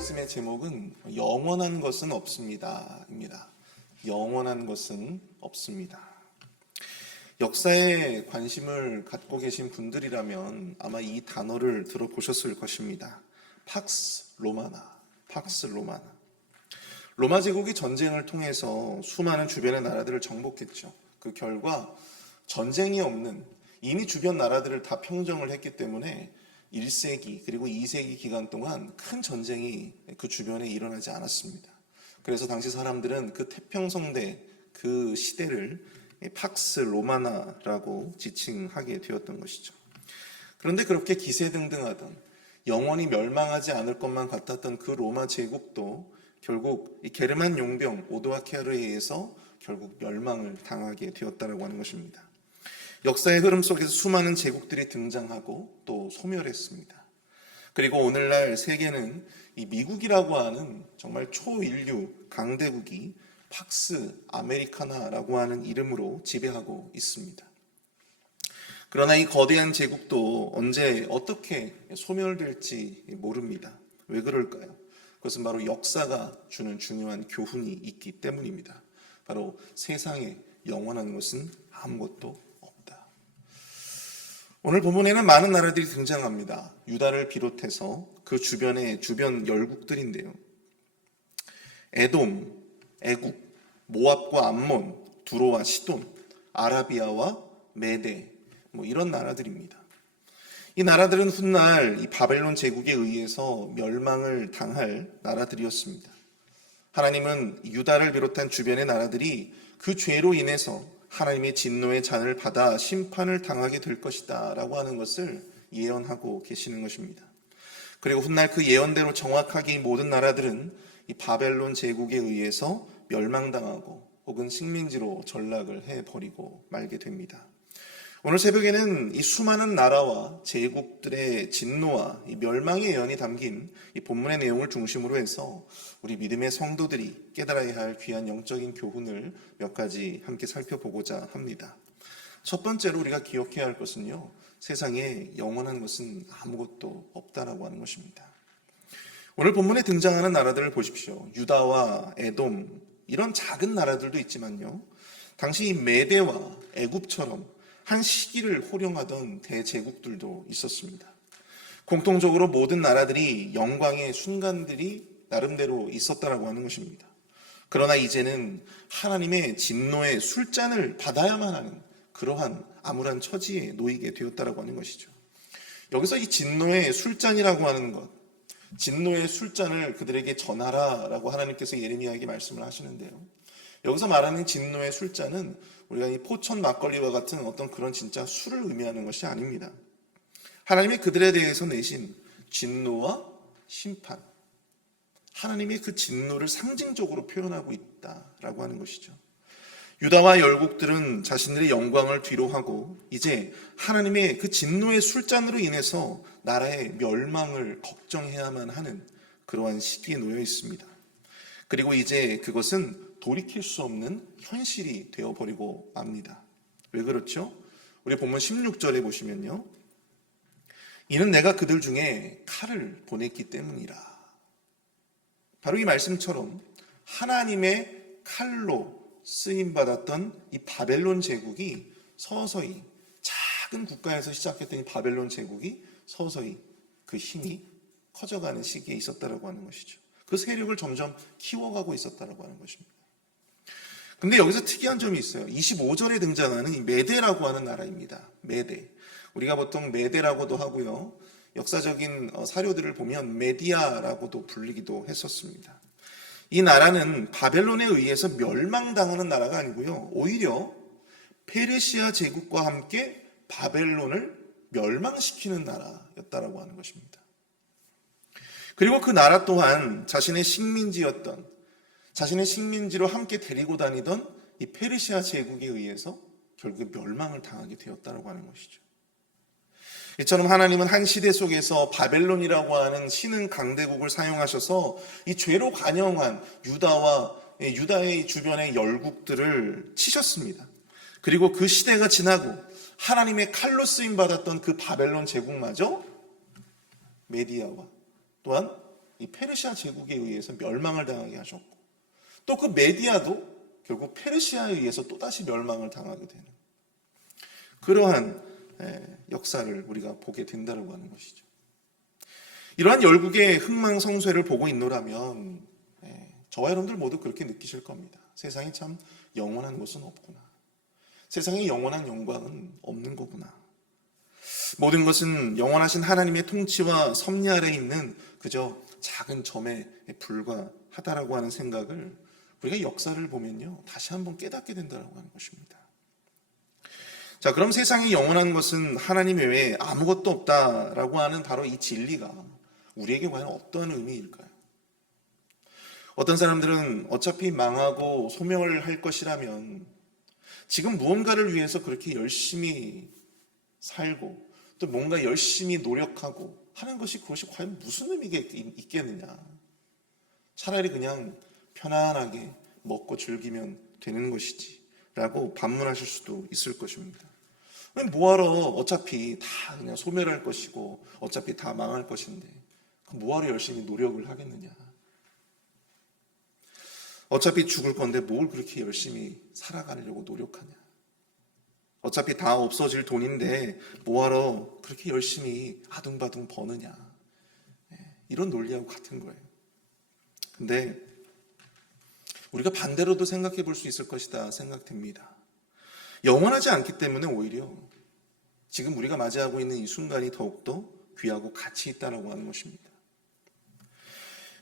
말씀의 제목은 영원한 것은 없습니다입니다. 영원한 것은 없습니다. 역사에 관심을 갖고 계신 분들이라면 아마 이 단어를 들어보셨을 것입니다. 팍스 로마나, 팍스 로마나. 로마 제국이 전쟁을 통해서 수많은 주변의 나라들을 정복했죠. 그 결과 전쟁이 없는, 이미 주변 나라들을 다 평정을 했기 때문에 1세기 그리고 2세기 기간 동안 큰 전쟁이 그 주변에 일어나지 않았습니다. 그래서 당시 사람들은 그 태평성대 그 시대를 팍스 로마나라고 지칭하게 되었던 것이죠. 그런데 그렇게 기세등등하던, 영원히 멸망하지 않을 것만 같았던 그 로마 제국도 결국 이 게르만 용병 오도아케르에 의해서 결국 멸망을 당하게 되었다고 하는 것입니다. 역사의 흐름 속에서 수많은 제국들이 등장하고 또 소멸했습니다. 그리고 오늘날 세계는 이 미국이라고 하는 정말 초인류 강대국이 팍스 아메리카나라고 하는 이름으로 지배하고 있습니다. 그러나 이 거대한 제국도 언제 어떻게 소멸될지 모릅니다. 왜 그럴까요? 그것은 바로 역사가 주는 중요한 교훈이 있기 때문입니다. 바로 세상에 영원한 것은 아무것도 오늘 본문에는 많은 나라들이 등장합니다. 유다를 비롯해서 그 주변의 주변 열국들인데요. 에돔, 애국, 모압과 암몬, 두로와 시돈, 아라비아와 메데, 이런 나라들입니다. 이 나라들은 훗날 이 바벨론 제국에 의해서 멸망을 당할 나라들이었습니다. 하나님은 유다를 비롯한 주변의 나라들이 그 죄로 인해서 하나님의 진노의 잔을 받아 심판을 당하게 될 것이다 라고 하는 것을 예언하고 계시는 것입니다. 그리고 훗날 그 예언대로 정확하게 이 모든 나라들은 이 바벨론 제국에 의해서 멸망당하고 혹은 식민지로 전락을 해버리고 말게 됩니다. 오늘 새벽에는 이 수많은 나라와 제국들의 진노와 이 멸망의 예언이 담긴 이 본문의 내용을 중심으로 해서 우리 믿음의 성도들이 깨달아야 할 귀한 영적인 교훈을 몇 가지 함께 살펴보고자 합니다. 첫 번째로 우리가 기억해야 할 것은요, 세상에 영원한 것은 아무것도 없다라고 하는 것입니다. 오늘 본문에 등장하는 나라들을 보십시오. 유다와 에돔, 이런 작은 나라들도 있지만요, 당시 이 메대와 애굽처럼 한 시기를 호령하던 대제국들도 있었습니다. 공통적으로 모든 나라들이 영광의 순간들이 나름대로 있었다라고 하는 것입니다. 그러나 이제는 하나님의 진노의 술잔을 받아야만 하는 그러한 암울한 처지에 놓이게 되었다라고 하는 것이죠. 여기서 이 진노의 술잔이라고 하는 것, 진노의 술잔을 그들에게 전하라라고 하나님께서 예레미야에게 말씀을 하시는데요. 여기서 말하는 진노의 술잔은 우리가 이 포천 막걸리와 같은 어떤 그런 진짜 술을 의미하는 것이 아닙니다. 하나님이 그들에 대해서 내신 진노와 심판, 하나님의 그 진노를 상징적으로 표현하고 있다라고 하는 것이죠. 유다와 열국들은 자신들의 영광을 뒤로하고 이제 하나님의 그 진노의 술잔으로 인해서 나라의 멸망을 걱정해야만 하는 그러한 시기에 놓여 있습니다. 그리고 이제 그것은 돌이킬 수 없는 현실이 되어버리고 맙니다. 왜 그렇죠? 우리 본문 16절에 보시면요, 이는 내가 그들 중에 칼을 보냈기 때문이라. 바로 이 말씀처럼 하나님의 칼로 쓰임받았던 이 바벨론 제국이 서서히, 작은 국가에서 시작했던 이 바벨론 제국이 서서히 그 힘이 커져가는 시기에 있었다라고 하는 것이죠. 그 세력을 점점 키워가고 있었다라고 하는 것입니다. 근데 여기서 특이한 점이 있어요. 25절에 등장하는 이 메데라고 하는 나라입니다. 메데. 우리가 보통 메데라고도 하고요, 역사적인 사료들을 보면 메디아라고도 불리기도 했었습니다. 이 나라는 바벨론에 의해서 멸망당하는 나라가 아니고요, 오히려 페르시아 제국과 함께 바벨론을 멸망시키는 나라였다라고 하는 것입니다. 그리고 그 나라 또한 자신의 식민지였던, 자신의 식민지로 함께 데리고 다니던 이 페르시아 제국에 의해서 결국 멸망을 당하게 되었다고 하는 것이죠. 이처럼 하나님은 한 시대 속에서 바벨론이라고 하는 신흥 강대국을 사용하셔서 이 죄로 관영한 유다의 주변의 열국들을 치셨습니다. 그리고 그 시대가 지나고 하나님의 칼로 쓰임 받았던 그 바벨론 제국마저 메디아와 또한 이 페르시아 제국에 의해서 멸망을 당하게 하셨고, 또 그 메디아도 결국 페르시아에 의해서 또다시 멸망을 당하게 되는 그러한 역사를 우리가 보게 된다고 하는 것이죠. 이러한 열국의 흥망성쇠를 보고 있노라면 저와 여러분들 모두 그렇게 느끼실 겁니다. 세상에 참 영원한 것은 없구나. 세상에 영원한 영광은 없는 거구나. 모든 것은 영원하신 하나님의 통치와 섭리 아래 있는 그저 작은 점에 불과하다라고 하는 생각을 우리가 역사를 보면요, 다시 한번 깨닫게 된다고 하는 것입니다. 자, 그럼 세상에 영원한 것은 하나님 외에 아무것도 없다라고 하는 바로 이 진리가 우리에게 과연 어떠한 의미일까요? 어떤 사람들은 어차피 망하고 소멸을 할 것이라면 지금 무언가를 위해서 그렇게 열심히 살고 또 뭔가 열심히 노력하고 하는 것이 그것이 과연 무슨 의미가 있겠느냐. 차라리 그냥 편안하게 먹고 즐기면 되는 것이지 라고 반문하실 수도 있을 것입니다. 뭐하러 어차피 다 그냥 소멸할 것이고 어차피 다 망할 것인데 뭐하러 열심히 노력을 하겠느냐. 어차피 죽을 건데 뭘 그렇게 열심히 살아가려고 노력하냐. 어차피 다 없어질 돈인데 뭐하러 그렇게 열심히 아둥바둥 버느냐. 이런 논리하고 같은 거예요. 근데 우리가 반대로도 생각해 볼 수 있을 것이다 생각됩니다. 영원하지 않기 때문에 오히려 지금 우리가 맞이하고 있는 이 순간이 더욱더 귀하고 가치 있다라고 하는 것입니다.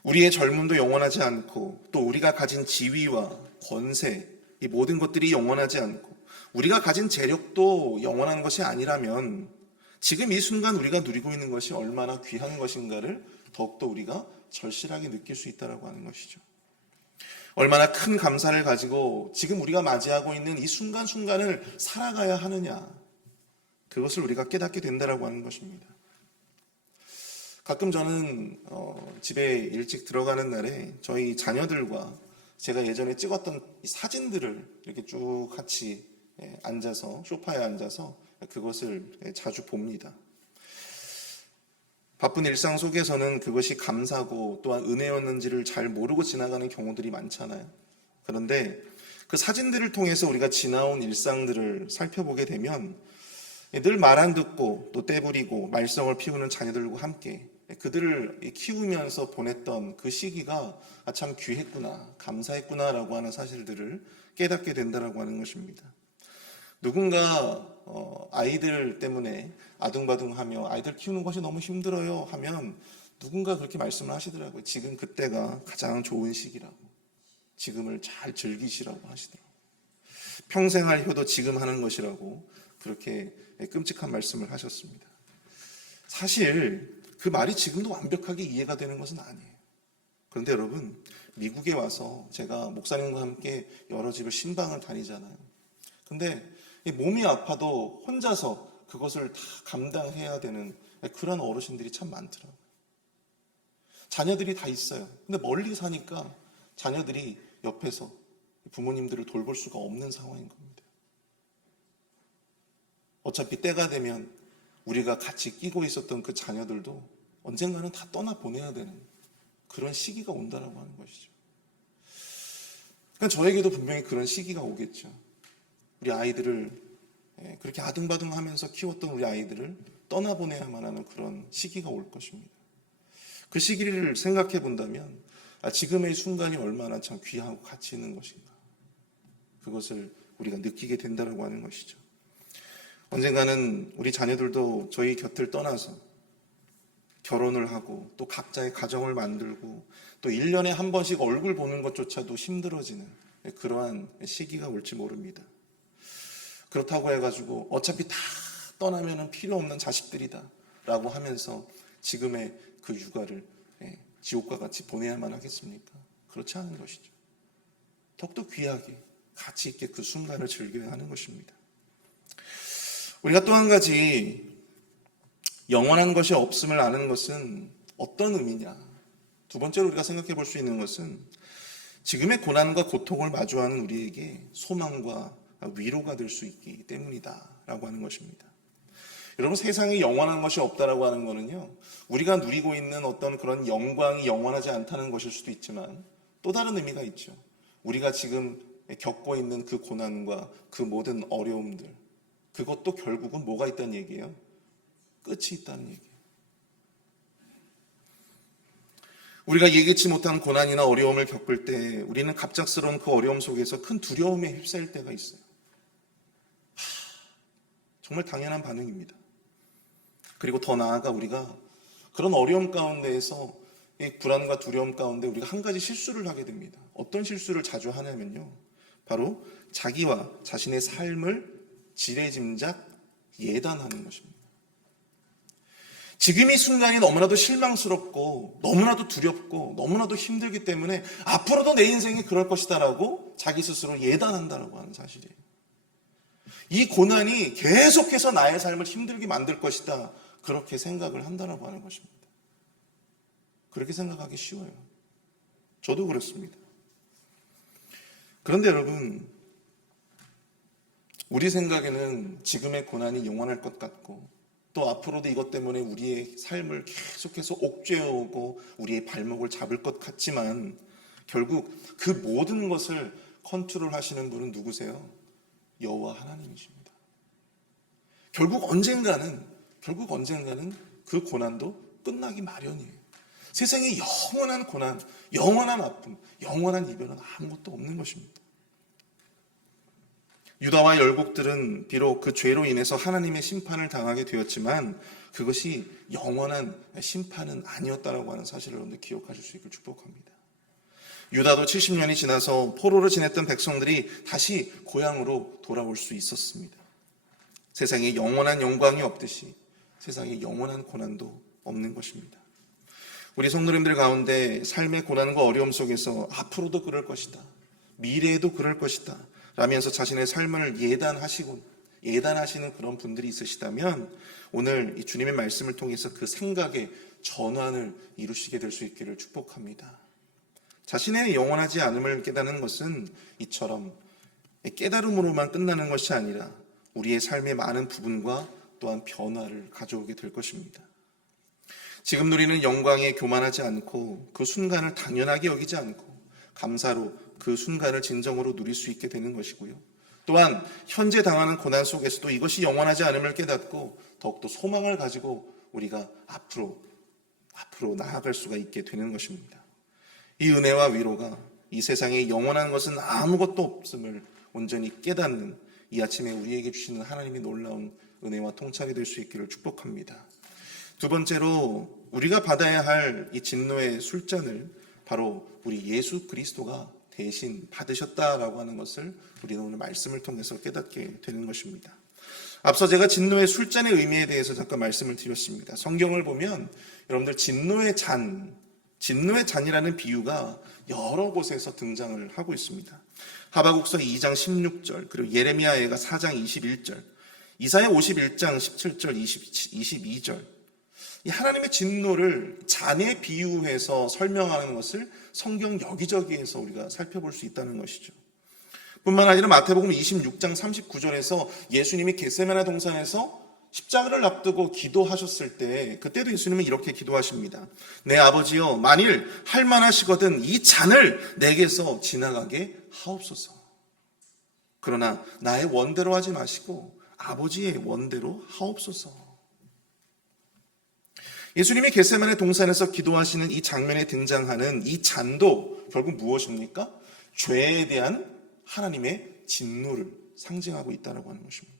우리의 젊음도 영원하지 않고 또 우리가 가진 지위와 권세, 이 모든 것들이 영원하지 않고 우리가 가진 재력도 영원한 것이 아니라면 지금 이 순간 우리가 누리고 있는 것이 얼마나 귀한 것인가를 더욱더 우리가 절실하게 느낄 수 있다고 하는 것이죠. 얼마나 큰 감사를 가지고 지금 우리가 맞이하고 있는 이 순간순간을 살아가야 하느냐, 그것을 우리가 깨닫게 된다고 하는 것입니다. 가끔 저는 집에 일찍 들어가는 날에 저희 자녀들과 제가 예전에 찍었던 사진들을 이렇게 쭉 같이 앉아서 소파에 앉아서 그것을 자주 봅니다. 바쁜 일상 속에서는 그것이 감사고 또한 은혜였는지를 잘 모르고 지나가는 경우들이 많잖아요. 그런데 그 사진들을 통해서 우리가 지나온 일상들을 살펴보게 되면 늘 말 안 듣고 또 떼부리고 말썽을 피우는 자녀들과 함께 그들을 키우면서 보냈던 그 시기가 참 귀했구나, 감사했구나라고 하는 사실들을 깨닫게 된다라고 하는 것입니다. 누군가 아이들 때문에 아둥바둥하며 아이들 키우는 것이 너무 힘들어요 하면 누군가 그렇게 말씀을 하시더라고요. 지금 그때가 가장 좋은 시기라고, 지금을 잘 즐기시라고 하시더라고요. 평생 할 효도 지금 하는 것이라고 그렇게 끔찍한 말씀을 하셨습니다. 사실 그 말이 지금도 완벽하게 이해가 되는 것은 아니에요. 그런데 여러분, 미국에 와서 제가 목사님과 함께 여러 집을 신방을 다니잖아요. 근데 몸이 아파도 혼자서 그것을 다 감당해야 되는 그런 어르신들이 참 많더라고요. 자녀들이 다 있어요. 근데 멀리 사니까 자녀들이 옆에서 부모님들을 돌볼 수가 없는 상황인 겁니다. 어차피 때가 되면 우리가 같이 끼고 있었던 그 자녀들도 언젠가는 다 떠나보내야 되는 그런 시기가 온다라고 하는 것이죠. 그러니까 저에게도 분명히 그런 시기가 오겠죠. 우리 아이들을 그렇게 아둥바둥하면서 키웠던 우리 아이들을 떠나보내야만 하는 그런 시기가 올 것입니다. 그 시기를 생각해 본다면 지금의 순간이 얼마나 참 귀하고 가치 있는 것인가, 그것을 우리가 느끼게 된다라고 하는 것이죠. 언젠가는 우리 자녀들도 저희 곁을 떠나서 결혼을 하고 또 각자의 가정을 만들고 또 1년에 한 번씩 얼굴 보는 것조차도 힘들어지는 그러한 시기가 올지 모릅니다. 그렇다고 해가지고 어차피 다 떠나면 필요 없는 자식들이다 라고 하면서 지금의 그 육아를 지옥과 같이 보내야만 하겠습니까? 그렇지 않은 것이죠. 더욱더 귀하게 가치 있게 그 순간을 즐겨야 하는 것입니다. 우리가 또 한 가지 영원한 것이 없음을 아는 것은 어떤 의미냐? 두 번째로 우리가 생각해 볼 수 있는 것은 지금의 고난과 고통을 마주하는 우리에게 소망과 위로가 될 수 있기 때문이다 라고 하는 것입니다. 여러분, 세상에 영원한 것이 없다라고 하는 거는요, 우리가 누리고 있는 어떤 그런 영광이 영원하지 않다는 것일 수도 있지만 또 다른 의미가 있죠. 우리가 지금 겪고 있는 그 고난과 그 모든 어려움들, 그것도 결국은 뭐가 있다는 얘기예요? 끝이 있다는 얘기예요. 우리가 예기치 못한 고난이나 어려움을 겪을 때 우리는 갑작스러운 그 어려움 속에서 큰 두려움에 휩싸일 때가 있어요. 정말 당연한 반응입니다. 그리고 더 나아가 우리가 그런 어려움 가운데에서 이 불안과 두려움 가운데 우리가 한 가지 실수를 하게 됩니다. 어떤 실수를 자주 하냐면요, 바로 자기와 자신의 삶을 지레짐작 예단하는 것입니다. 지금 이 순간이 너무나도 실망스럽고 너무나도 두렵고 너무나도 힘들기 때문에 앞으로도 내 인생이 그럴 것이다라고 자기 스스로 예단한다라고 하는 사실이에요. 이 고난이 계속해서 나의 삶을 힘들게 만들 것이다, 그렇게 생각을 한다라고 하는 것입니다. 그렇게 생각하기 쉬워요. 저도 그렇습니다. 그런데 여러분, 우리 생각에는 지금의 고난이 영원할 것 같고 또 앞으로도 이것 때문에 우리의 삶을 계속해서 옥죄어오고 우리의 발목을 잡을 것 같지만 결국 그 모든 것을 컨트롤하시는 분은 누구세요? 여호와 하나님이십니다. 결국 언젠가는 그 고난도 끝나기 마련이에요. 세상에 영원한 고난, 영원한 아픔, 영원한 이별은 아무것도 없는 것입니다. 유다와 열국들은 비록 그 죄로 인해서 하나님의 심판을 당하게 되었지만 그것이 영원한 심판은 아니었다라고 하는 사실을 여러분들 기억하실 수 있길 축복합니다. 유다도 70년이 지나서 포로로 지냈던 백성들이 다시 고향으로 돌아올 수 있었습니다. 세상에 영원한 영광이 없듯이 세상에 영원한 고난도 없는 것입니다. 우리 성도님들 가운데 삶의 고난과 어려움 속에서 앞으로도 그럴 것이다, 미래에도 그럴 것이다 라면서 자신의 삶을 예단하시는 그런 분들이 있으시다면 오늘 이 주님의 말씀을 통해서 그 생각의 전환을 이루시게 될 수 있기를 축복합니다. 자신의 영원하지 않음을 깨닫는 것은 이처럼 깨달음으로만 끝나는 것이 아니라 우리의 삶의 많은 부분과 또한 변화를 가져오게 될 것입니다. 지금 누리는 영광에 교만하지 않고 그 순간을 당연하게 여기지 않고 감사로 그 순간을 진정으로 누릴 수 있게 되는 것이고요. 또한 현재 당하는 고난 속에서도 이것이 영원하지 않음을 깨닫고 더욱더 소망을 가지고 우리가 앞으로 나아갈 수가 있게 되는 것입니다. 이 은혜와 위로가 이 세상에 영원한 것은 아무것도 없음을 온전히 깨닫는 이 아침에 우리에게 주시는 하나님의 놀라운 은혜와 통찰이 될 수 있기를 축복합니다. 두 번째로 우리가 받아야 할 이 진노의 술잔을 바로 우리 예수 그리스도가 대신 받으셨다라고 하는 것을 우리는 오늘 말씀을 통해서 깨닫게 되는 것입니다. 앞서 제가 진노의 술잔의 의미에 대해서 잠깐 말씀을 드렸습니다. 성경을 보면 여러분들 진노의 잔이라는 비유가 여러 곳에서 등장을 하고 있습니다. 하바국서 2장 16절, 그리고 예레미야가 4장 21절, 이사야 51장 17절, 22절. 이 하나님의 진노를 잔에 비유해서 설명하는 것을 성경 여기저기에서 우리가 살펴볼 수 있다는 것이죠. 뿐만 아니라 마태복음 26장 39절에서 예수님이 겟세마네 동산에서 십자가를 앞두고 기도하셨을 때 그때도 예수님은 이렇게 기도하십니다. 내 아버지여, 만일 할 만하시거든 이 잔을 내게서 지나가게 하옵소서. 그러나 나의 원대로 하지 마시고 아버지의 원대로 하옵소서. 예수님이 겟세마네 동산에서 기도하시는 이 장면에 등장하는 이 잔도 결국 무엇입니까? 죄에 대한 하나님의 진노를 상징하고 있다고 하는 것입니다.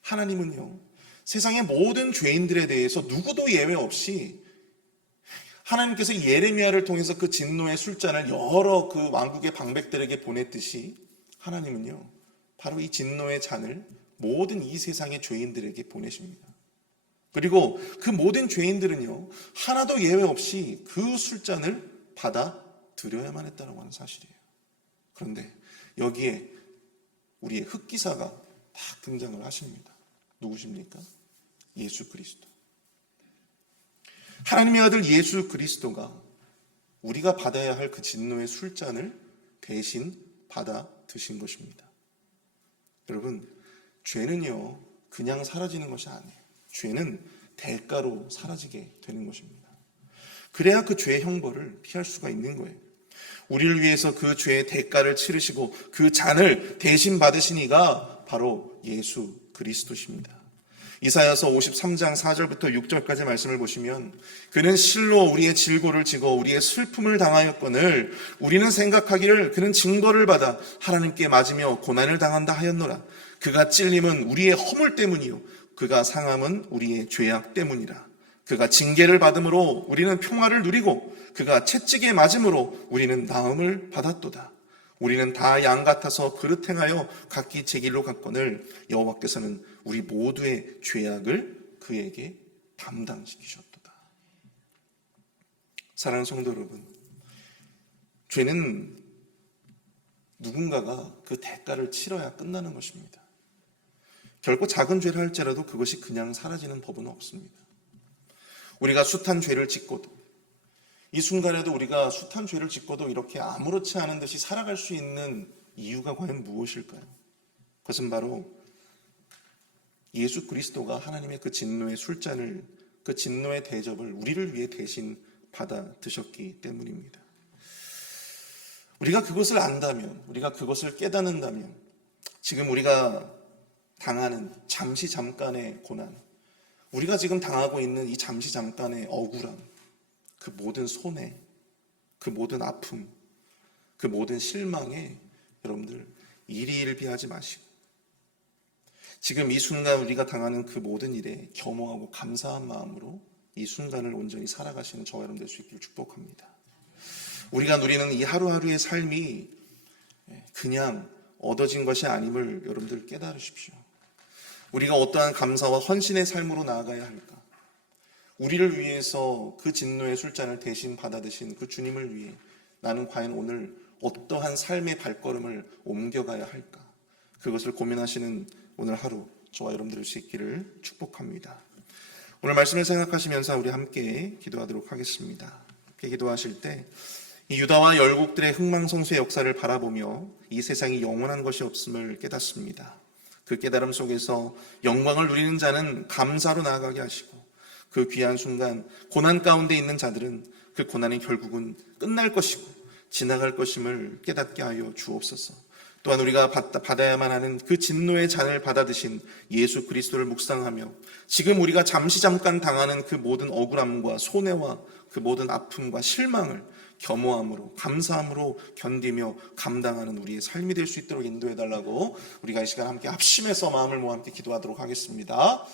하나님은요, 세상의 모든 죄인들에 대해서 누구도 예외 없이 하나님께서 예레미야를 통해서 그 진노의 술잔을 여러 그 왕국의 방백들에게 보냈듯이 하나님은요, 바로 이 진노의 잔을 모든 이 세상의 죄인들에게 보내십니다. 그리고 그 모든 죄인들은요, 하나도 예외 없이 그 술잔을 받아 들여야만 했다고 하는 사실이에요. 그런데 여기에 우리의 흑기사가 딱 등장을 하십니다. 누구십니까? 예수 그리스도. 하나님의 아들 예수 그리스도가 우리가 받아야 할 그 진노의 술잔을 대신 받아 드신 것입니다. 여러분, 죄는요, 그냥 사라지는 것이 아니에요. 죄는 대가로 사라지게 되는 것입니다. 그래야 그 죄의 형벌을 피할 수가 있는 거예요. 우리를 위해서 그 죄의 대가를 치르시고 그 잔을 대신 받으신 이가 바로 예수 그리스도십니다. 이사야서 53장 4절부터 6절까지 말씀을 보시면 그는 실로 우리의 질고를 지고 우리의 슬픔을 당하였거늘 우리는 생각하기를 그는 징벌을 받아 하나님께 맞으며 고난을 당한다 하였노라. 그가 찔림은 우리의 허물 때문이요 그가 상함은 우리의 죄악 때문이라. 그가 징계를 받음으로 우리는 평화를 누리고 그가 채찍에 맞음으로 우리는 나음을 받았도다. 우리는 다 양 같아서 그릇 행하여 각기 제 길로 갔거늘 여호와께서는 우리 모두의 죄악을 그에게 담당시키셨도다. 사랑하는 성도 여러분, 죄는 누군가가 그 대가를 치러야 끝나는 것입니다. 결코 작은 죄를 할지라도 그것이 그냥 사라지는 법은 없습니다. 우리가 숱한 죄를 짓고도 이 순간에도 우리가 숱한 죄를 짓고도 이렇게 아무렇지 않은 듯이 살아갈 수 있는 이유가 과연 무엇일까요? 그것은 바로 예수 그리스도가 하나님의 그 진노의 술잔을, 그 진노의 대접을 우리를 위해 대신 받아 드셨기 때문입니다. 우리가 그것을 안다면, 우리가 그것을 깨닫는다면 지금 우리가 당하는 잠시 잠깐의 고난, 우리가 지금 당하고 있는 이 잠시 잠깐의 억울함, 그 모든 손해, 그 모든 아픔, 그 모든 실망에 여러분들 일희일비하지 마시고 지금 이 순간 우리가 당하는 그 모든 일에 겸허하고 감사한 마음으로 이 순간을 온전히 살아가시는 저와 여러분 될 수 있기를 축복합니다. 우리가 누리는 이 하루하루의 삶이 그냥 얻어진 것이 아님을 여러분들 깨달으십시오. 우리가 어떠한 감사와 헌신의 삶으로 나아가야 할까? 우리를 위해서 그 진노의 술잔을 대신 받아드신 그 주님을 위해 나는 과연 오늘 어떠한 삶의 발걸음을 옮겨가야 할까? 그것을 고민하시는 오늘 하루 저와 여러분들 될 수 있기를 축복합니다. 오늘 말씀을 생각하시면서 우리 함께 기도하도록 하겠습니다. 함께 기도하실 때 이 유다와 열국들의 흥망성쇠의 역사를 바라보며 이 세상이 영원한 것이 없음을 깨닫습니다. 그 깨달음 속에서 영광을 누리는 자는 감사로 나아가게 하시고 그 귀한 순간 고난 가운데 있는 자들은 그 고난이 결국은 끝날 것이고 지나갈 것임을 깨닫게 하여 주옵소서. 또한 우리가 받아야만 하는 그 진노의 잔을 받아드신 예수 그리스도를 묵상하며 지금 우리가 잠시 잠깐 당하는 그 모든 억울함과 손해와 그 모든 아픔과 실망을 겸허함으로 감사함으로 견디며 감당하는 우리의 삶이 될 수 있도록 인도해달라고 우리가 이 시간 함께 합심해서 마음을 모아 함께 기도하도록 하겠습니다.